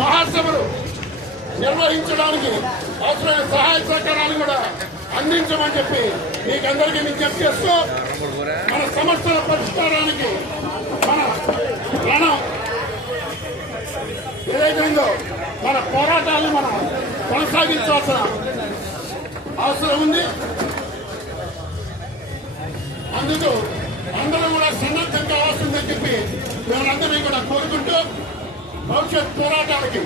మహాసభలు నిర్వహించడానికి అవసరమైన సహాయ సహకారాలు కూడా అందించమని చెప్పి మీకందరికీ విజ్ఞప్తి చేస్తూ మన సమస్యల పరిష్కారానికి మన రణం ఏదైతుందో మన పోరాటాలను మనం కొనసాగించాల్సిన అవసరం ఉంది. అందుకు అందరూ కూడా సన్నద్ధం కావాల్సిందని చెప్పి మేమందరినీ కూడా కోరుకుంటూ భవిష్యత్ పోరాటానికి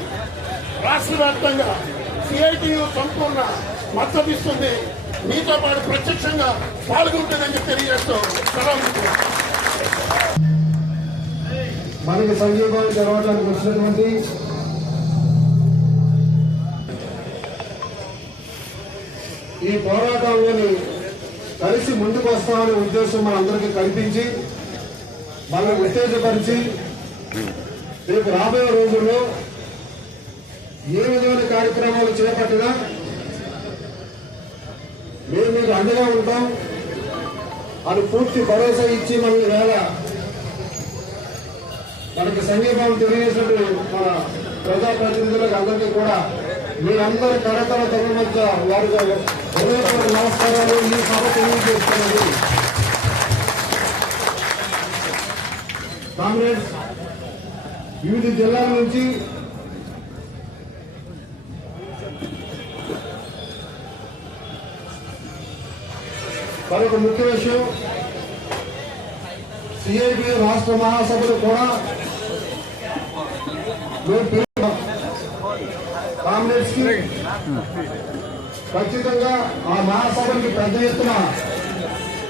రాష్ట్ర వ్యాప్తంగా సిఐటియు సంపూర్ణ మద్దతు ఇస్తుంది. మీతో పాటు ప్రత్యక్షంగా పాల్గొంటుందని చెప్పి తెలియజేస్తూ మనకి సంఘీభావం జరగడానికి వచ్చినటువంటి ఈ పోరాటంలోని కలిసి ముందుకు వస్తామనే ఉద్దేశం మనందరికీ కల్పించి మనల్ని ఉత్తేజపరిచి రేపు రాబోయే రోజుల్లో ఏ విధమైన కార్యక్రమాలు చేపట్టినా మేము మీకు అండగా ఉంటాం అని పూర్తి భరోసా ఇచ్చి మనల్ని వేళ మనకి సంఘీభావం తెలియజేసినట్టు మన ప్రజాప్రతినిధులకు అందరికీ కూడా మీరందరి కరతల తమ మధ్య వారిగా హృదయపూర్వక నమస్కారాలు ఈ సభ తెలియజేస్తున్నది. కాంగ్రెస్ వివిధ జిల్లాల నుంచి మరొక ముఖ్య విషయం, సిఐటి రాష్ట్ర మహాసభలు కూడా కాంగ్రెస్ కి ఖచ్చితంగా ఆ మహాసభకి పెద్ద ఎత్తున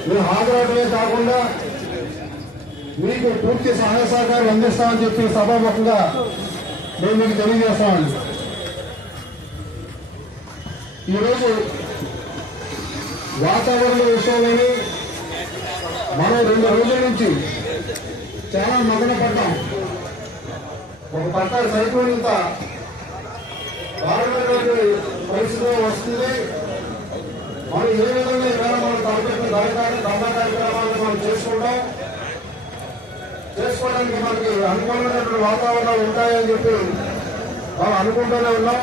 మీరు హాజరవడమే కాకుండా మీకు పూర్తి సహాయ సహకారం అందిస్తామని చెప్పి సభాముఖంగా మేము మీకు తెలియజేస్తామండి. ఈరోజు వాతావరణ విషయంలోని మనం 2 రోజుల నుంచి చాలా మదన పడ్డాం. ఒక పట్ట సైక్లోన్ ఇంత దారుణమైనటువంటి పరిస్థితి వస్తుంది. మనం ఏ విధంగా ఇవాళ మనం తలపెట్టిన ధర్నా కార్యక్రమాలను మనం చేసుకోవడానికి మనకి అనుకూలమైనటువంటి వాతావరణాలు ఉంటాయని చెప్పి మనం అనుకుంటూనే ఉన్నాం.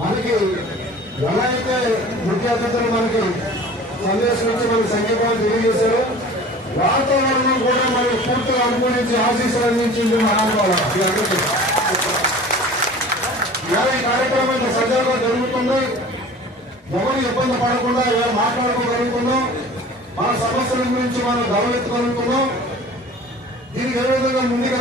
మనకి ఎలా అయితే ముఖ్య అతిథులు మనకి సందేశం ఇచ్చి మనకి సంఘీభావం తెలియజేశారు, వాతావరణం కూడా మనకి పూర్తిగా అనుకూలించి ఆశీస్సులు అందించింది మహానుభావులు. ఇలా ఈ కార్యక్రమం ఇంత సజావుగా జరుగుతుంది. ఎవరు ఇబ్బంది పడకుండా ఇలా మాట్లాడుకోగలుగుతున్నాం, మన సమస్యల గురించి మనం గౌరవించగలుగుతున్నాం. దీనికి ఏ విధంగా ముందుకు